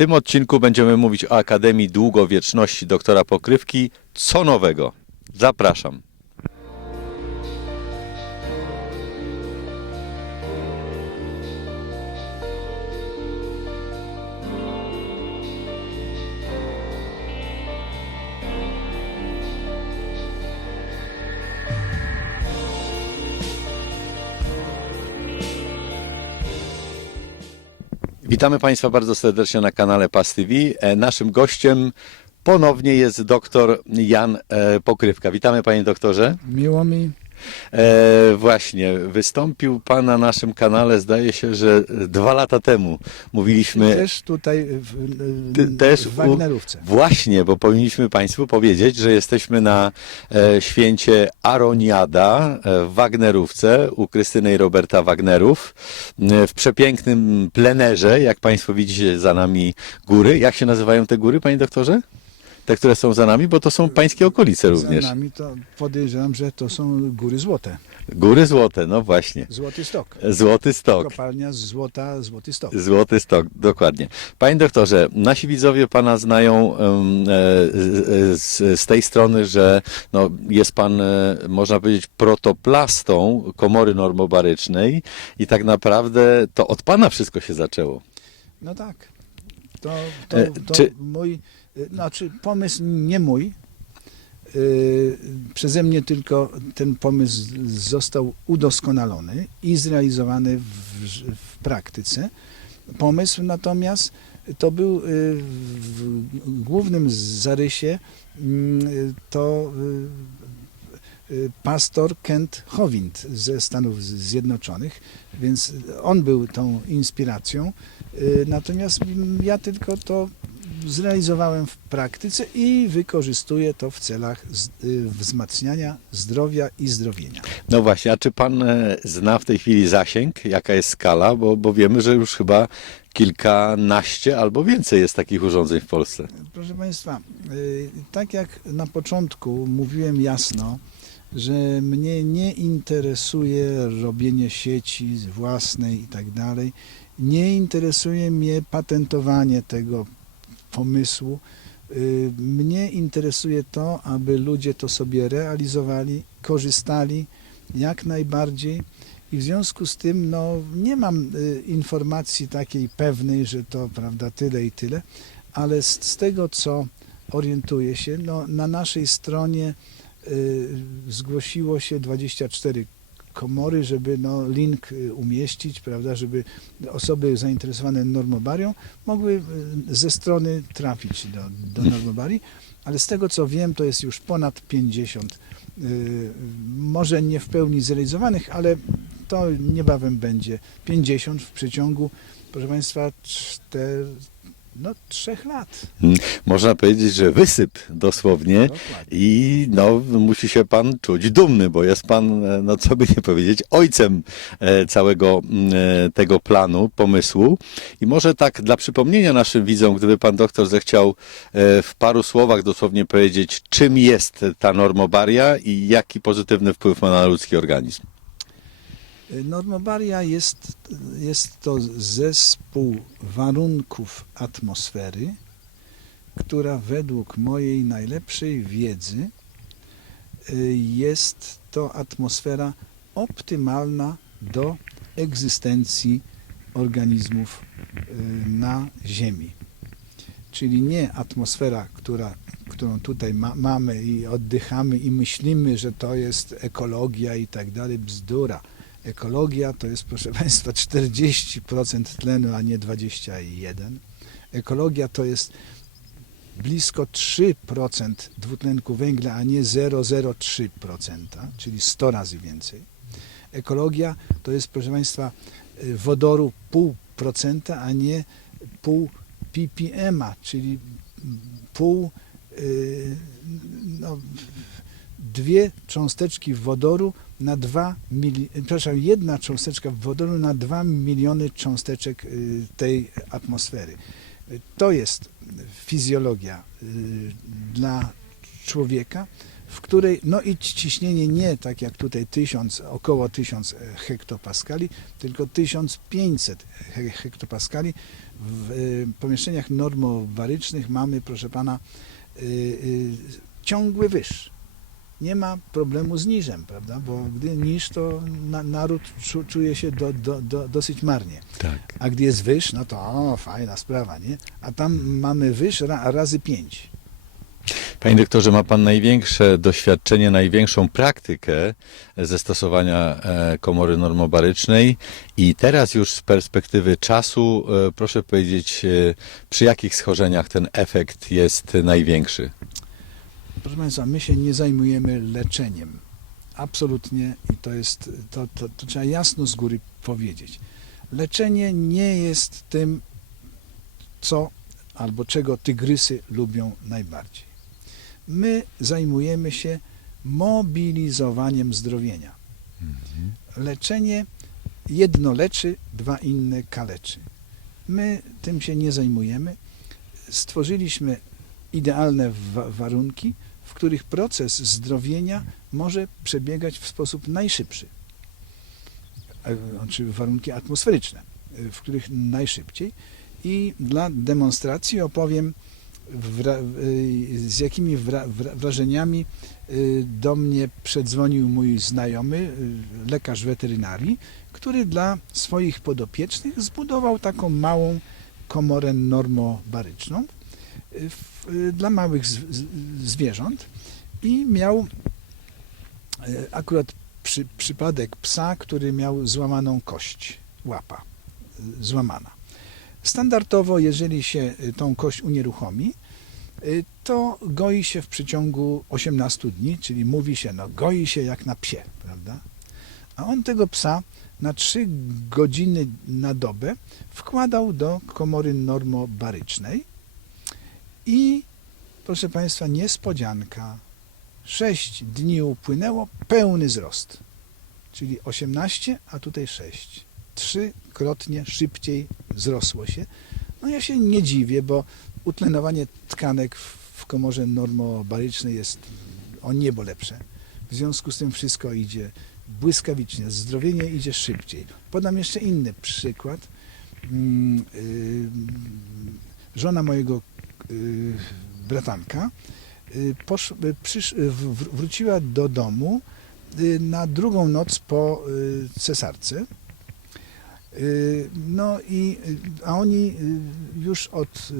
tym odcinku będziemy mówić o Akademii Długowieczności doktora Pokrywki. Co nowego? Zapraszam. Witamy Państwa bardzo serdecznie na kanale PAS TV. E, Naszym gościem ponownie jest doktor Jan e, Pokrywka. Witamy Panie doktorze. Miło mi. E, właśnie, wystąpił Pan na naszym kanale, zdaje się, że dwa lata temu. Mówiliśmy... Też tutaj w, też w u- Wagnerówce. Właśnie, bo powinniśmy Państwu powiedzieć, że jesteśmy na e, święcie Aroniada e, w Wagnerówce u Krystyny i Roberta Wagnerów e, w przepięknym plenerze, jak Państwo widzicie za nami góry. Jak się nazywają te góry, Panie doktorze? Te, które są za nami, bo to są pańskie okolice również. Za nami to podejrzewam, że to są góry złote. Góry złote, no właśnie. Złoty stok. Złoty stok. Kopalnia złota, złoty stok. Złoty stok, dokładnie. Panie doktorze, nasi widzowie pana znają e, z, z tej strony, że no, jest pan, e, można powiedzieć, protoplastą komory normobarycznej i tak naprawdę to od pana wszystko się zaczęło. No tak. To, to, E, to czy- mój, znaczy pomysł nie mój. y, Przeze mnie tylko ten pomysł został udoskonalony i zrealizowany w, w praktyce. Pomysł natomiast to był y, w głównym zarysie mm, y, to y, y, pastor Kent Howind ze Stanów Zjednoczonych, więc on był tą inspiracją. Y, Natomiast ja tylko to zrealizowałem w praktyce i wykorzystuję to w celach y, wzmacniania zdrowia i zdrowienia. No właśnie, a czy pan e, zna w tej chwili zasięg, jaka jest skala, bo, bo wiemy, że już chyba kilkanaście albo więcej jest takich urządzeń w Polsce. Proszę Państwa, y, tak jak na początku mówiłem jasno, że mnie nie interesuje robienie sieci własnej i tak dalej. Nie interesuje mnie patentowanie tego pomysłu. Y, Mnie interesuje to, aby ludzie to sobie realizowali, korzystali jak najbardziej. I w związku z tym no, nie mam y, informacji takiej pewnej, że to prawda tyle i tyle, ale z, z tego co orientuję się, no, na naszej stronie y, zgłosiło się 24 komory, żeby no, link y, umieścić, prawda, żeby osoby zainteresowane normobarią mogły y, ze strony trafić do, do normobarii, ale z tego co wiem, to jest już ponad 50, y, może nie w pełni zrealizowanych, ale to niebawem będzie 50 w przeciągu, proszę Państwa, czter, no, trzech lat. Mm, Można powiedzieć, że wysyp dosłownie. Dokładnie. I no, musi się pan czuć dumny, bo jest pan, e, no co by nie powiedzieć, ojcem e, całego mm, e, tego planu, pomysłu. I może tak dla przypomnienia naszym widzom, gdyby pan doktor zechciał w paru słowach dosłownie powiedzieć, czym jest ta normobaria i jaki pozytywny wpływ ma na ludzki organizm. Normobaria jest, jest to zespół warunków atmosfery, która według mojej najlepszej wiedzy y, jest to atmosfera optymalna do egzystencji organizmów y, na Ziemi. Czyli nie atmosfera, która, którą tutaj ma, mamy i oddychamy i myślimy, że to jest ekologia i tak dalej, bzdura. Ekologia to jest, proszę Państwa, 40% tlenu, a nie 21%. Ekologia to jest blisko 3% dwutlenku węgla, a nie 0,03%, czyli 100 razy więcej. Ekologia to jest, proszę Państwa, y, wodoru 0,5%, a nie pół ppm, czyli pół, y, no, dwie cząsteczki wodoru na 2 mili, przepraszam, jedna cząsteczka wodoru na 2 miliony cząsteczek y, tej atmosfery. To jest fizjologia y, dla człowieka, w której, no i ciśnienie nie tak jak tutaj 1000, około 1000 hektopaskali, tylko 1500 he- hektopaskali, w y, pomieszczeniach normowarycznych mamy, proszę pana, y, ciągły wyż. Nie ma problemu z niżem, prawda? Bo gdy niż, to na, naród czu, czuje się do, do, do, dosyć marnie. Tak. A gdy jest wyż, no to o, fajna sprawa, nie? A tam mamy wyż ra, razy pięć. Panie doktorze, ma Pan największe doświadczenie, największą praktykę ze stosowania e, komory normobarycznej i teraz już z perspektywy czasu, e, proszę powiedzieć, e, przy jakich schorzeniach ten efekt jest największy? Proszę Państwa, my się nie zajmujemy leczeniem. Absolutnie i to jest, to, to, to trzeba jasno z góry powiedzieć. Leczenie nie jest tym, co albo czego tygrysy lubią najbardziej. My zajmujemy się mobilizowaniem zdrowienia. Leczenie jedno leczy, dwa inne kaleczy. My tym się nie zajmujemy. Stworzyliśmy idealne wa- warunki, których proces zdrowienia może przebiegać w sposób najszybszy. E, Znaczy warunki atmosferyczne, e, w których najszybciej. I dla demonstracji opowiem, e, z jakimi wra- wra- wrażeniami do mnie przedzwonił mój znajomy, lekarz weterynarii, który dla swoich podopiecznych zbudował taką małą komorę normobaryczną w, y, dla małych z, z, zwierząt i miał y, akurat przy, przypadek psa, który miał złamaną kość łapa, y, złamana. Standardowo, jeżeli się tą kość unieruchomi, to goi się w przeciągu 18 dni, czyli mówi się, no goi się jak na psie, prawda? A on tego psa na 3 godziny na dobę wkładał do komory normobarycznej i proszę Państwa, niespodzianka. 6 dni upłynęło, pełny wzrost. Czyli 18, a tutaj 6. Trzykrotnie szybciej wzrosło się. No ja się nie dziwię, bo utlenowanie tkanek w komorze normobarycznej jest o niebo lepsze. W związku z tym wszystko idzie błyskawicznie, zdrowienie idzie szybciej. Podam jeszcze inny przykład. Mm, Żona mojego bratanka y, posz, y, przysz, y, wróciła do domu y, na drugą noc po y, cesarce. Y, No i, y, a oni y, już od y,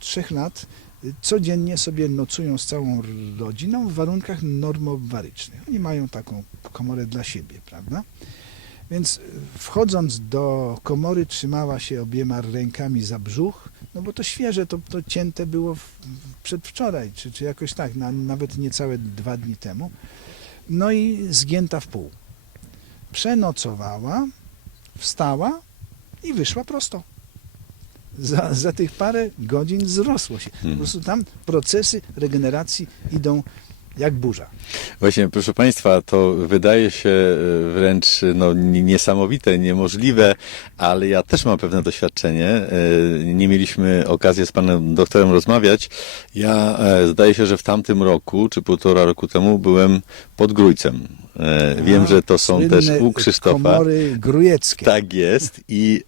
trzech lat y, codziennie sobie nocują z całą rodziną w warunkach normowarycznych. Oni mają taką komorę dla siebie, prawda? Więc y, wchodząc do komory trzymała się obiema rękami za brzuch, no bo to świeże, to, to cięte było w, przedwczoraj, czy, czy jakoś tak, na, nawet niecałe dwa dni temu. No i zgięta w pół. Przenocowała, wstała i wyszła prosto. Za, za tych parę godzin wzrosło się. Po Hmm. prostu tam procesy regeneracji idą jak burza. Właśnie, proszę Państwa, to wydaje się e, wręcz no, ni- niesamowite, niemożliwe, ale ja też mam pewne doświadczenie. E, Nie mieliśmy okazji z panem doktorem rozmawiać. Ja e, zdaje się, że w tamtym roku, czy półtora roku temu byłem pod Grójcem. E, Wiem, że to są też u Krzysztofa. Grujeckie. Tak jest i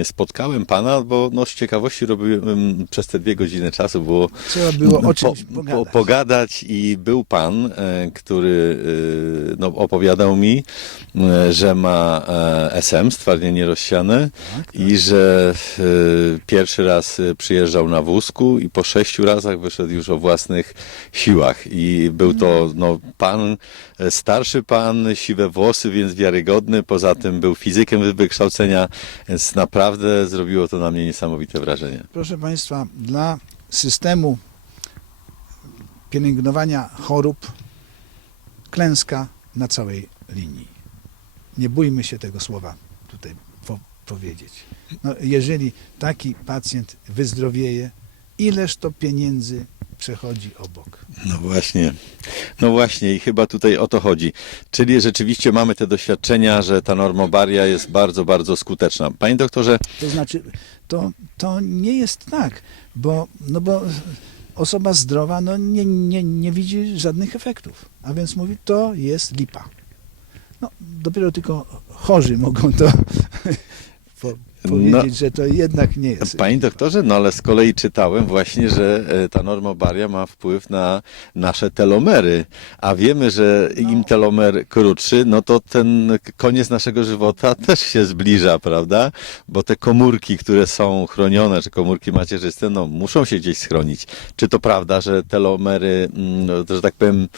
e, spotkałem pana, bo no, z ciekawości robiłem przez te dwie godziny czasu, było Trzeba było o czymś po, pogadać. po, pogadać i był pan, e, który e, no, opowiadał mi, e, że ma e, SM, stwardnienie rozsiane Tak, tak. i że e, pierwszy raz przyjeżdżał na wózku i po sześciu razach wyszedł już o własnych siłach i był to no, pan, e, starszy pan, siwe włosy, więc wiarygodny, poza tym był fizykiem wykształcenia, więc naprawdę zrobiło to na mnie niesamowite wrażenie. Proszę Państwa, dla systemu pielęgnowania chorób klęska na całej linii. Nie bójmy się tego słowa tutaj po powiedzieć. No, jeżeli taki pacjent wyzdrowieje, ileż to pieniędzy przechodzi obok. No właśnie, no właśnie i chyba tutaj o to chodzi. Czyli rzeczywiście mamy te doświadczenia, że ta normobaria jest bardzo, bardzo skuteczna. Panie doktorze, To znaczy, to, to nie jest tak, bo, no bo osoba zdrowa no nie, nie, nie widzi żadnych efektów, a więc mówi, to jest lipa. No, dopiero tylko chorzy mogą to po, powiedzieć, że to jednak nie jest. Panie doktorze, no ale z kolei czytałem właśnie, że e, ta normobaria ma wpływ na nasze telomery, a wiemy, że im telomer krótszy, no to ten koniec naszego żywota też się zbliża, prawda? Bo te komórki, które są chronione, czy komórki macierzyste, no muszą się gdzieś schronić. Czy to prawda, że telomery, mm, no, że tak powiem,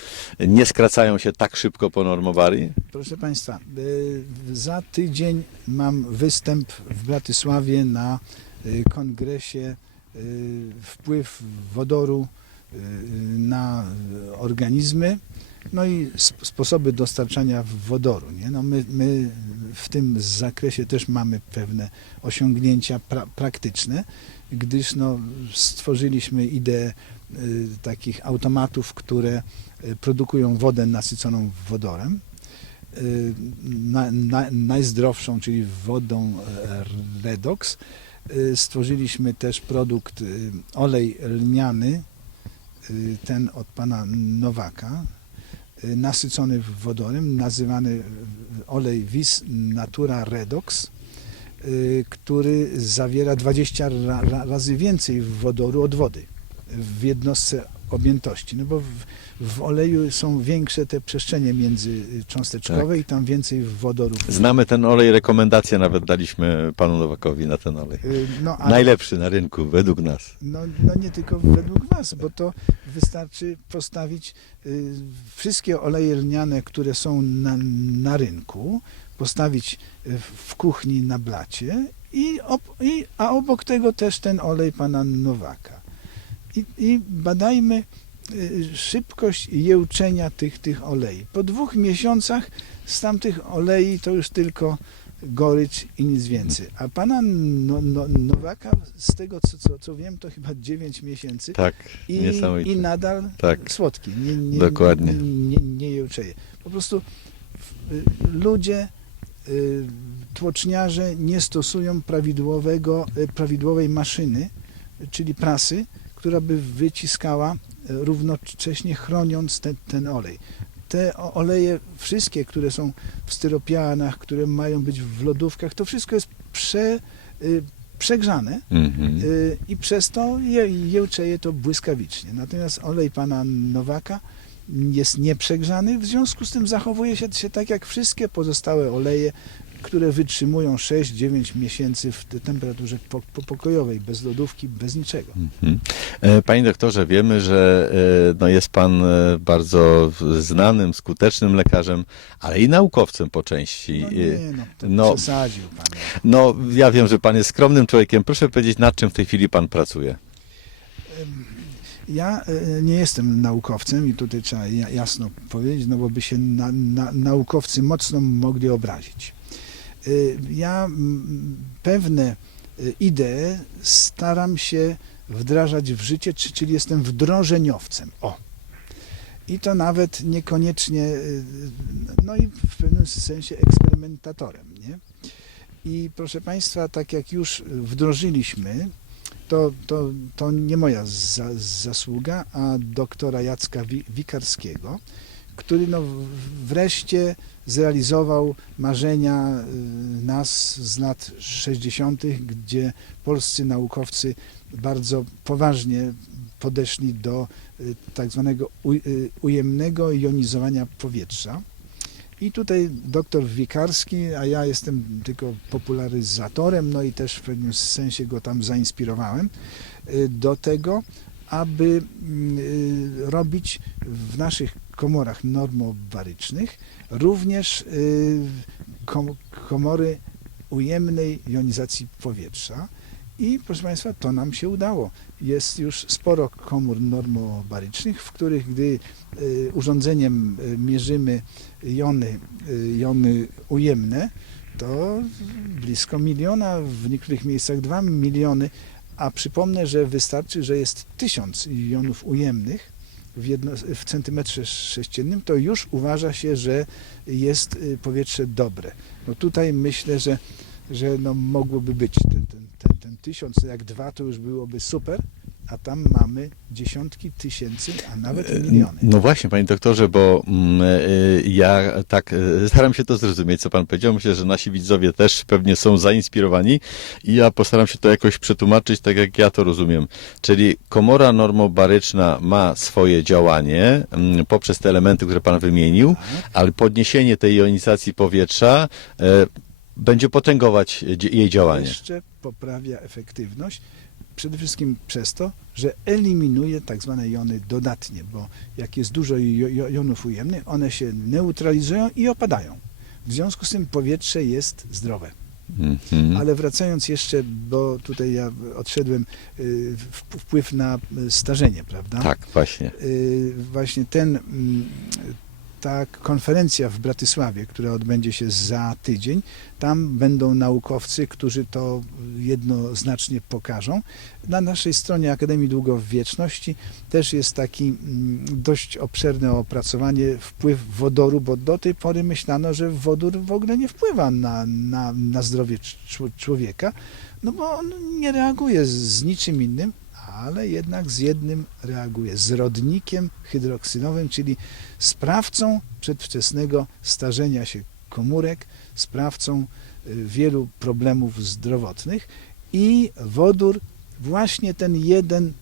nie skracają się tak szybko po normobarii? Proszę Państwa, y, za tydzień mam występ w Bratysławie na y, kongresie y, wpływ wodoru y, na organizmy, no i sp- sposoby dostarczania wodoru. Nie? No my, my w tym zakresie też mamy pewne osiągnięcia pra- praktyczne, gdyż no, stworzyliśmy ideę takich automatów, które produkują wodę nasyconą wodorem na, na, najzdrowszą, czyli wodą e, redox. Y, Stworzyliśmy też produkt y, olej lniany, y, ten od pana Nowaka, y, nasycony wodorem, nazywany y, olej Vis Natura Redox, y, który zawiera 20 ra, ra, razy więcej wodoru od wody w jednostce objętości. No bo w, w oleju są większe te przestrzenie międzycząsteczkowe i tam więcej wodorów. Znamy ten olej, rekomendacje nawet daliśmy panu Nowakowi na ten olej. Y, No, ale, Najlepszy na rynku, według nas. no, no nie tylko według Was, bo to wystarczy postawić y, wszystkie oleje lniane, które są na, na rynku, postawić y, w kuchni na blacie, i, ob, i, a obok tego też ten olej pana Nowaka. I, i badajmy y, szybkość jełczenia tych, tych olei. Po dwóch miesiącach z tamtych olei to już tylko gorycz i nic więcej. A pana no, no, Nowaka, z tego co, co, co wiem, to chyba 9 miesięcy Tak, i, i nadal Tak. słodki. Nie, nie, Dokładnie. Nie, nie, nie jełczeje. Po prostu y, ludzie, y, tłoczniarze nie stosują prawidłowego, prawidłowej maszyny, czyli prasy, która by wyciskała y, równocześnie chroniąc ten, ten olej. Te oleje, wszystkie, które są w styropianach, które mają być w lodówkach, to wszystko jest prze, y, przegrzane Mhm. y, i przez to je, jełczeje to błyskawicznie. Natomiast olej pana Nowaka jest nieprzegrzany, w związku z tym zachowuje się, się tak jak wszystkie pozostałe oleje, które wytrzymują 6-9 miesięcy w te- temperaturze po, po pokojowej, bez lodówki, bez niczego. Mhm. E, Panie doktorze, wiemy, że e, no jest pan e, bardzo znanym, skutecznym lekarzem, ale i naukowcem po części. No nie, no, to no- przesadził pan. No, ja wiem, że pan jest skromnym człowiekiem. Proszę powiedzieć, nad czym w tej chwili pan pracuje? Ja nie jestem naukowcem i tutaj trzeba ja- jasno powiedzieć, no bo by się na, na, naukowcy mocno mogli obrazić. E, Ja mm, pewne e, idee staram się wdrażać w życie, czy- czyli jestem wdrożeniowcem. O. I to nawet niekoniecznie, e, no i w pewnym sensie eksperymentatorem, nie? I proszę Państwa, tak jak już wdrożyliśmy, to, to, to nie moja za, zasługa, a doktora Jacka Wi- Wikarskiego, który no wreszcie zrealizował marzenia y, nas z lat 60., gdzie polscy naukowcy bardzo poważnie podeszli do y, tak zwanego y, ujemnego jonizowania powietrza. I tutaj doktor Wikarski, a ja jestem tylko popularyzatorem, no i też w pewnym sensie go tam zainspirowałem do tego, aby mm, y, robić w naszych komorach normobarycznych również y, kom- komory ujemnej jonizacji powietrza. I proszę Państwa, to nam się udało. Jest już sporo komór normobarycznych, w których gdy y, urządzeniem mierzymy jony, jony ujemne, to blisko miliona, w niektórych miejscach dwa miliony, a przypomnę, że wystarczy, że jest tysiąc jonów ujemnych w, jedno, w centymetrze sześciennym, to już uważa się, że jest y, powietrze dobre. No tutaj myślę, że, że no mogłoby być ten, ten, ten, ten tysiąc, jak dwa to już byłoby super, a tam mamy dziesiątki tysięcy, a nawet miliony. No właśnie, panie doktorze, bo mm, y, ja tak y, staram się to zrozumieć, co pan powiedział. Myślę, że nasi widzowie też pewnie są zainspirowani i ja postaram się to jakoś przetłumaczyć tak, jak ja to rozumiem. Czyli komora normobaryczna ma swoje działanie mm, poprzez te elementy, które pan wymienił, Tak. ale podniesienie tej jonizacji powietrza e, będzie potęgować jej działanie. Jeszcze poprawia efektywność, przede wszystkim przez to, że eliminuje tak zwane jony dodatnie, bo jak jest dużo jo- jo- jonów ujemnych, one się neutralizują i opadają. W związku z tym powietrze jest zdrowe. Mhm. Ale wracając jeszcze, bo tutaj ja odszedłem, y, wpływ na y, starzenie, prawda? Tak, właśnie. Y, właśnie ten, mm, ta konferencja w Bratysławie, która odbędzie się za tydzień, tam będą naukowcy, którzy to jednoznacznie pokażą. Na naszej stronie Akademii Długowieczności też jest taki mm, dość obszerne opracowanie wpływ wodoru, bo do tej pory myślano, że wodór w ogóle nie wpływa na, na, na zdrowie cz- człowieka, no bo on nie reaguje z niczym innym, ale jednak z jednym reaguje, z rodnikiem hydroksynowym, czyli sprawcą przedwczesnego starzenia się komórek, sprawcą y, wielu problemów zdrowotnych i wodór właśnie ten jeden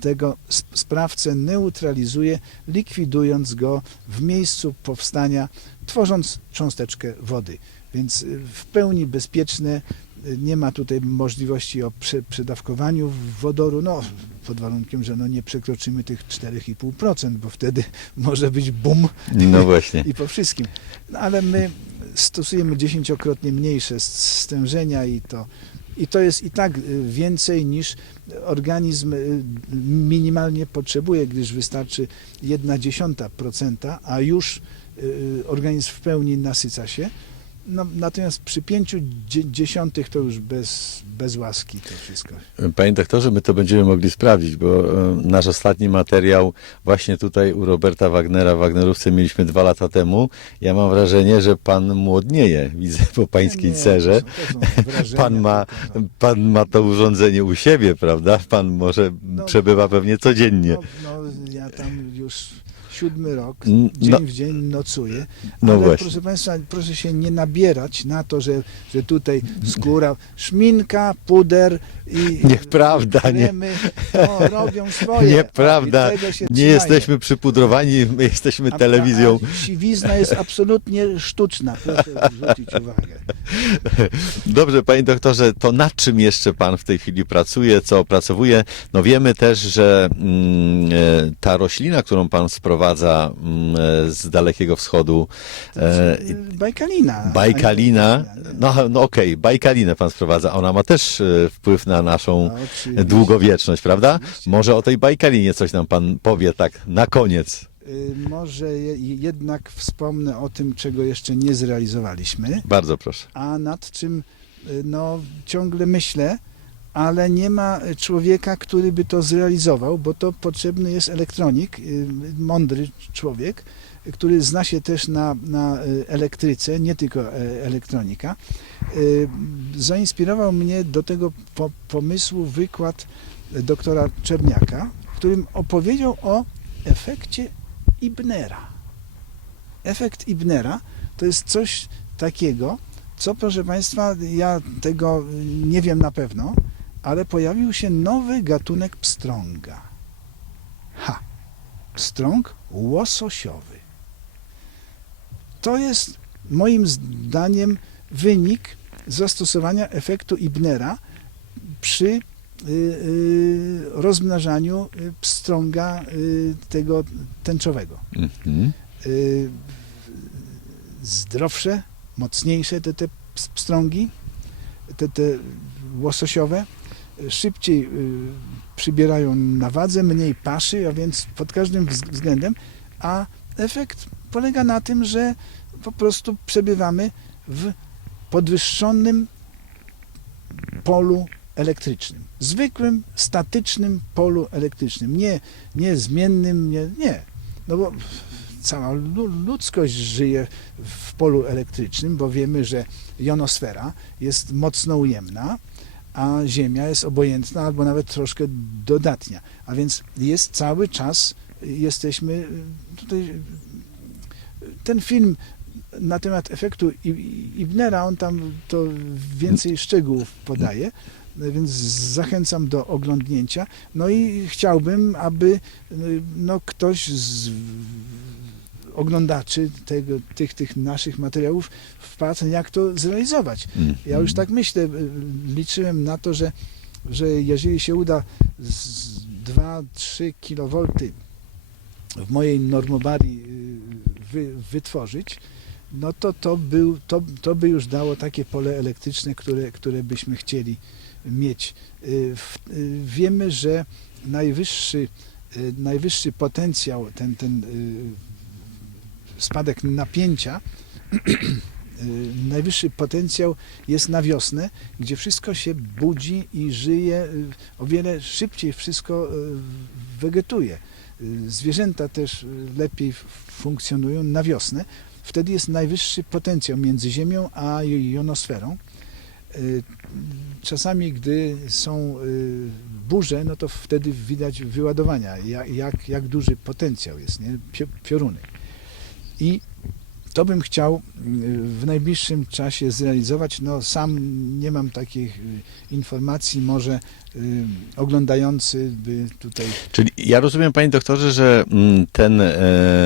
tego sp- sprawcę neutralizuje, likwidując go w miejscu powstania, tworząc cząsteczkę wody. Więc y, w pełni bezpieczne, nie ma tutaj możliwości o prze, przedawkowaniu wodoru, no pod warunkiem, że no nie przekroczymy tych 4,5%, bo wtedy może być bum No właśnie. i po wszystkim. No, ale my stosujemy dziesięciokrotnie mniejsze stężenia i to, i to jest i tak y, więcej niż organizm y, minimalnie potrzebuje, gdyż wystarczy jedna dziesiąta procenta, a już y, organizm w pełni nasyca się. No, natomiast przy pięciu dzie- dziesiątych to już bez, bez łaski to wszystko. Panie doktorze, my to będziemy mogli sprawdzić, bo e, nasz ostatni materiał właśnie tutaj u Roberta Wagnera w Wagnerówce mieliśmy dwa lata temu. Ja mam wrażenie, że pan młodnieje, widzę po pańskiej Nie, cerze. Pan ma, no. pan ma to urządzenie u siebie, prawda? Pan może No, przebywa pewnie codziennie. No, no, ja tam już siódmy rok, N- dzień no- w dzień nocuję. No ale właśnie. proszę Państwa, proszę się nie nabierać na to, że, że tutaj skóra, szminka, puder i Nieprawda, nie. kremy, to robią swoje. Nieprawda. Nie trzymają. jesteśmy przypudrowani, my jesteśmy A- telewizją. A, a siwizna jest absolutnie sztuczna, proszę zwrócić uwagę. Dobrze, panie doktorze, to nad czym jeszcze pan w tej chwili pracuje, co opracowuje? No wiemy też, że mm, e, ta roślina, którą pan sprowadza mm, e, z Dalekiego Wschodu, e, i- Bajkalina. Bajkalina, a nie- no, no okej, Bajkalinę pan sprowadza, ona ma też e, wpływ na naszą No, długowieczność, prawda? Oczywiście. Może o tej Bajkalinie coś nam pan powie tak na koniec. Y, Może je, jednak wspomnę o tym, czego jeszcze nie zrealizowaliśmy. Bardzo proszę. a nad czym y, no, ciągle myślę, ale nie ma człowieka, który by to zrealizował, bo to potrzebny jest elektronik, y, mądry człowiek, który zna się też na, na y, elektryce, nie tylko e, elektronika. Y, Zainspirował mnie do tego po, pomysłu wykład doktora Czerniaka, w którym opowiedział o efekcie Ibnera. Efekt Ibnera to jest coś takiego, co proszę Państwa, ja tego nie wiem na pewno, ale pojawił się nowy gatunek pstrąga. Ha! Pstrąg łososiowy. To jest moim zdaniem wynik zastosowania efektu Ibnera przy y, y, rozmnażaniu y, pstrąga tego tęczowego Mhm. zdrowsze, mocniejsze te, te ps- pstrągi, te, te łososiowe, szybciej y, przybierają na wadze, mniej paszy, a więc pod każdym wz- względem, a efekt polega na tym, że po prostu przebywamy w podwyższonym polu elektrycznym. Zwykłym, statycznym polu elektrycznym. Nie, nie zmiennym, nie, nie. No bo cała lu- ludzkość żyje w polu elektrycznym, bo wiemy, że jonosfera jest mocno ujemna, a Ziemia jest obojętna albo nawet troszkę dodatnia. A więc jest cały czas, jesteśmy y, tutaj. y, Ten film na temat efektu Ibnera, on tam to więcej szczegółów podaje, więc zachęcam do oglądnięcia. No i chciałbym, aby y, no, ktoś z oglądaczy tego, tych, tych naszych materiałów wpadł, jak to zrealizować. Mm. Ja już tak myślę, y, liczyłem na to, że, że jeżeli się uda z 2-3 kV w mojej normobarii y, wy, wytworzyć, no to to, był, to to by już dało takie pole elektryczne, które, które byśmy chcieli mieć. Y, Wiemy, że najwyższy, najwyższy potencjał, ten, ten spadek napięcia, y, najwyższy potencjał jest na wiosnę, gdzie wszystko się budzi i żyje, y, o wiele szybciej wszystko y, wegetuje. Zwierzęta też lepiej funkcjonują na wiosnę. Wtedy jest najwyższy potencjał między Ziemią a jonosferą. Czasami, gdy są burze, no to wtedy widać wyładowania, jak, jak, jak duży potencjał jest, nie? Pio- pioruny. I to bym chciał y, w najbliższym czasie zrealizować. No, sam nie mam takich y, informacji, może oglądający by tutaj Czyli ja rozumiem, panie doktorze, że mm, ten e,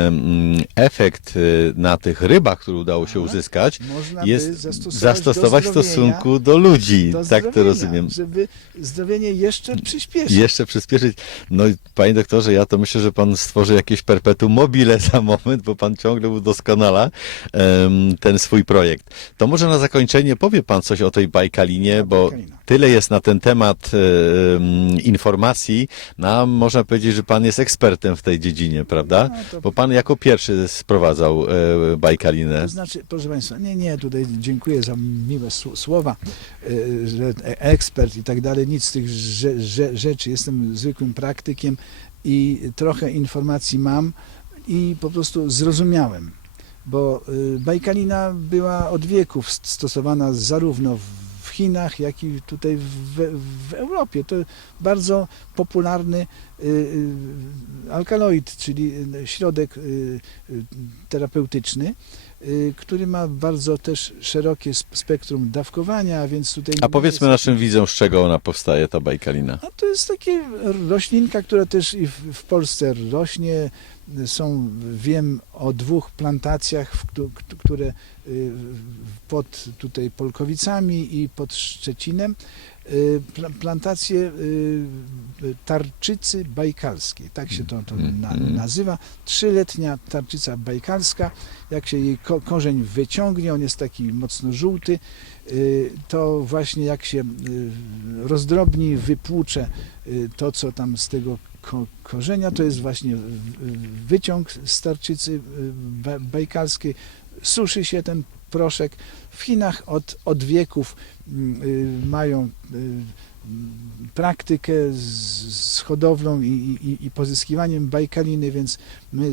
mm, efekt e, na tych rybach, który udało się uzyskać, można jest zastosować, zastosować w stosunku do ludzi. do tak to rozumiem. Żeby zdrowienie jeszcze przyspieszyć. Jeszcze przyspieszyć. No i panie doktorze, ja to myślę, że pan stworzy jakieś perpetuum mobile za moment, bo pan ciągle udoskonala ten swój projekt. To może na zakończenie powie pan coś o tej Bajkalinie, bo tyle jest na ten temat em, informacji, no można powiedzieć, że pan jest ekspertem w tej dziedzinie, prawda? No, to- Bo pan jako pierwszy sprowadzał e, Bajkalinę. To znaczy, proszę Państwa, nie, nie, tutaj dziękuję za miłe sł- słowa, y, że e- ekspert i tak dalej, nic z tych rze- rze- rzeczy. Jestem zwykłym praktykiem i trochę informacji mam i po prostu zrozumiałem, bo y, bajkalina była od wieków st- stosowana zarówno w Chinach, jak i tutaj w, w Europie. To bardzo popularny y, y, alkaloid, czyli y, środek terapeutyczny, który ma bardzo też szerokie sp- spektrum dawkowania, a więc tutaj... A powiedzmy jest- naszym widzom, z czego ona powstaje, ta Bajkalina. a to jest takie roślinka, która też i w, Polsce rośnie. Są, wiem o dwóch plantacjach, które y, pod tutaj Polkowicami i pod Szczecinem. Y, pla- Plantacje y, tarczycy bajkalskiej, tak się to, to na, Mhm. nazywa. Trzyletnia tarczyca bajkalska, jak się jej ko- korzeń wyciągnie, on jest taki mocno żółty, y, to właśnie jak się rozdrobni, wypłucze to, co tam z tego ko- korzenia, to jest właśnie wyciąg z tarczycy ba- bajkalskiej. Suszy się ten proszek. W Chinach od, od wieków mm, y, mają y, praktykę z, hodowlą i, i, i pozyskiwaniem bajkaliny, więc my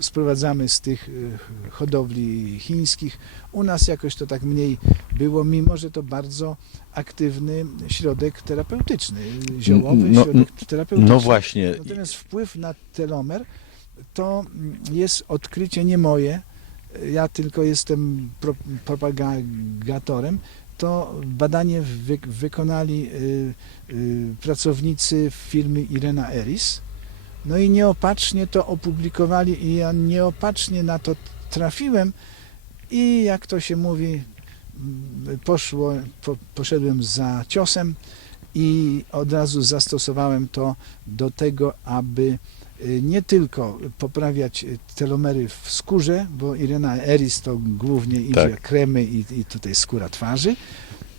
sprowadzamy z tych y, hodowli chińskich. U nas jakoś to tak mniej było, mimo że to bardzo aktywny środek terapeutyczny, ziołowy No, środek terapeutyczny. No właśnie. Natomiast wpływ na telomer to jest odkrycie nie moje, ja tylko jestem pro, propagatorem. To badanie wy, wykonali y, y, pracownicy firmy Irena Eris. No i nieopatrznie to opublikowali i ja nieopatrznie na to trafiłem i jak to się mówi, mm, poszło, po, poszedłem za ciosem i od razu zastosowałem to do tego, aby nie tylko poprawiać y, telomery w skórze, bo Irena Eris to głównie idzie Tak. kremy i, i tutaj skóra twarzy,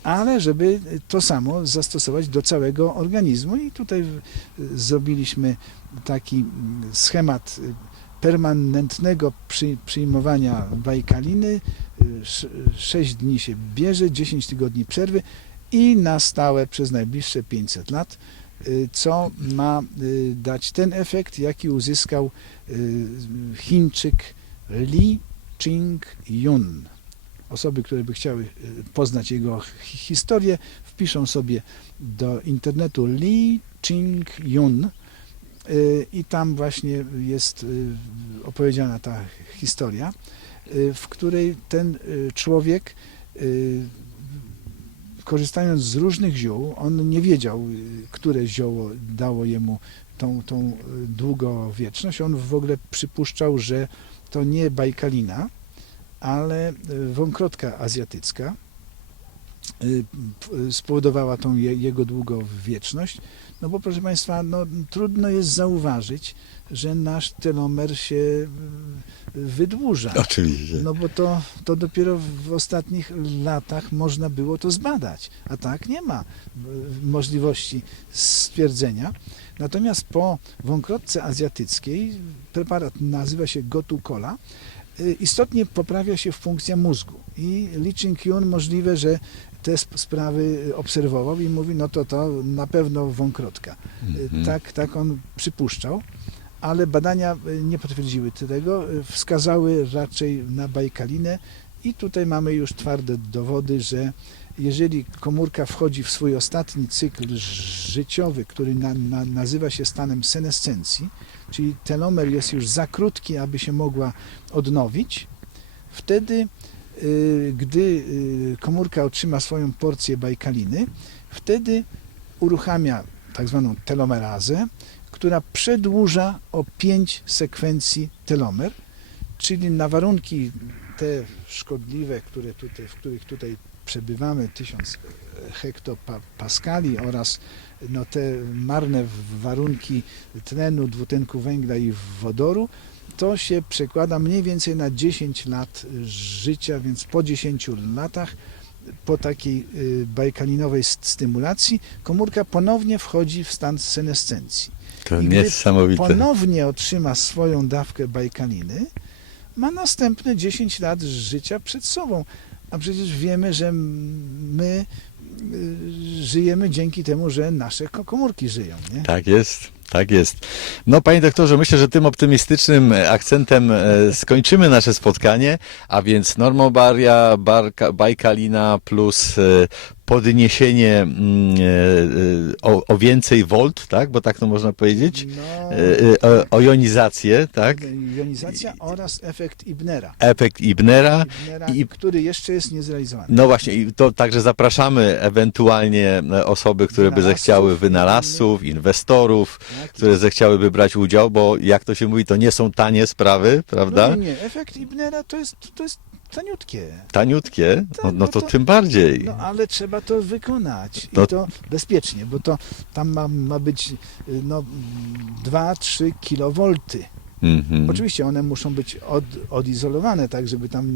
ale żeby to samo zastosować do całego organizmu i tutaj y, zrobiliśmy taki mm, schemat y, permanentnego przy, przyjmowania bajkaliny. 6 dni się bierze, 10 tygodni przerwy i na stałe przez najbliższe 500 lat, y, co ma y, dać ten efekt, jaki uzyskał y, Chińczyk Li Ching-yun. osoby, które by chciały y, poznać jego hi- historię, wpiszą sobie do internetu Lee Ching-yun y, i tam właśnie jest y, opowiedziana ta historia, y, w której ten y, człowiek y, korzystając z różnych ziół, on nie wiedział, y, które zioło dało jemu tą, tą y, długowieczność. On w ogóle przypuszczał, że to nie bajkalina, ale y, wąkrotka azjatycka spowodowała tą je, jego długowieczność. No bo proszę Państwa, no, trudno jest zauważyć, że nasz telomer się y, wydłuża. Oczywiście. No bo to, to dopiero w ostatnich latach można było to zbadać, a tak nie ma y, możliwości stwierdzenia. Natomiast po wąkrotce azjatyckiej preparat nazywa się Gotu-Kola. y, Istotnie poprawia się funkcja mózgu i Lee Ching-kyun możliwe, że te sp- sprawy obserwował i mówi, no to to na pewno wąkrotka. Y, Mhm. Tak, tak on przypuszczał, ale badania y, nie potwierdziły tego, y, wskazały raczej na bajkalinę i tutaj mamy już twarde dowody, że jeżeli komórka wchodzi w swój ostatni cykl życiowy, który na, na, nazywa się stanem senescencji, czyli telomer jest już za krótki, aby się mogła odnowić, wtedy, y, gdy y, komórka otrzyma swoją porcję bajkaliny, wtedy uruchamia tak zwaną telomerazę, która przedłuża o 5 sekwencji telomer, czyli na warunki te szkodliwe, które tutaj, w których tutaj przebywamy, 1000 hektopaskali oraz no, te marne warunki tlenu, dwutlenku węgla i wodoru, to się przekłada mniej więcej na 10 lat życia, więc po 10 latach po takiej y, bajkalinowej st- stymulacji komórka ponownie wchodzi w stan senescencji. To I niesamowite. Ponownie otrzyma swoją dawkę bajkaliny, ma następne 10 lat życia przed sobą. A przecież wiemy, że my y, żyjemy dzięki temu, że nasze ko- komórki żyją. Nie? Tak jest, tak jest. No, panie doktorze, myślę, że tym optymistycznym e, akcentem e, skończymy nasze spotkanie, a więc normobaria, barka, bajkalina plus e, podniesienie mm, e, e, o, o więcej volt, tak? Bo tak to można powiedzieć? No, E, o, o jonizację, tak? jonizacja oraz efekt Ibnera, Efekt Ibnera. Ibnera i- który jeszcze jest niezrealizowany. No właśnie, i to także zapraszamy ewentualnie osoby, które by zechciały wynalazców, inwestorów, Tak? które zechciałyby brać udział, bo jak to się mówi, to nie są tanie sprawy, prawda? No nie, nie, efekt Ibnera to jest, to jest taniutkie. Taniutkie, no, Tak, no no to to- tym bardziej. No ale trzeba to wykonać i to bezpiecznie, bo to tam ma, ma być y, no, 2-3 kilowolty. Mhm. Oczywiście one muszą być od, odizolowane, tak żeby tam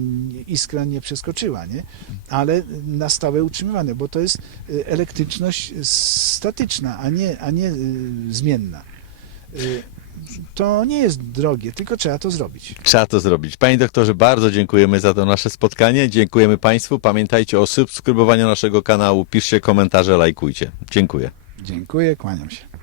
iskra nie przeskoczyła, nie? ale na stałe utrzymywane, bo to jest y, elektryczność statyczna, a nie, a nie y, zmienna. To nie jest drogie, tylko trzeba to zrobić. Trzeba to zrobić. Panie doktorze, bardzo dziękujemy za to nasze spotkanie. Dziękujemy Państwu. Pamiętajcie o subskrybowaniu naszego kanału. Piszcie komentarze, lajkujcie. Dziękuję. Dziękuję, kłaniam się.